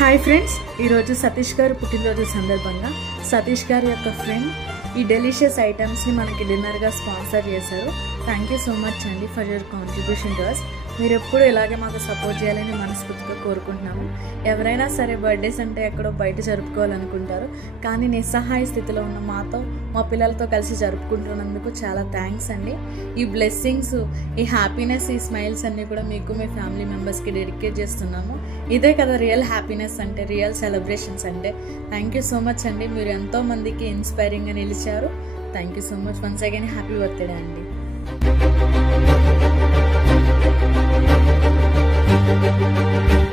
Hi friends, ఈరోజు సతీష్ గారు పుట్టినరోజు సందర్భంగా సతీష్ గారి యొక్క ఫ్రెండ్ ఈ డెలిషియస్ ఐటమ్స్ని మనకి డిన్నర్గా స్పాన్సర్ చేశారు. థ్యాంక్ యూ సో మచ్ అండి for your contribution to us. మీరు ఎప్పుడు ఇలాగే మాకు సపోర్ట్ చేయాలని మనస్ఫూర్తిగా కోరుకుంటున్నాము. ఎవరైనా సరే బర్త్డేస్ అంటే ఎక్కడో బయట జరుపుకోవాలనుకుంటారు, కానీ నిస్సహాయ స్థితిలో ఉన్న మాతో మా పిల్లలతో కలిసి జరుపుకుంటున్నందుకు చాలా థ్యాంక్స్ అండి. ఈ బ్లెస్సింగ్స్, ఈ హ్యాపీనెస్, ఈ స్మైల్స్ అన్నీ కూడా మీకు మీ ఫ్యామిలీ మెంబర్స్కి డెడికేట్ చేస్తున్నాము. ఇదే కదా రియల్ హ్యాపీనెస్ అంటే, రియల్ సెలబ్రేషన్స్ అంటే. థ్యాంక్ యూ సో మచ్ అండి. మీరు ఎంతో మందికి ఇన్స్పైరింగ్గా నిలిచారు. Thank you so much. Once again happy birthday అండి. Thank you.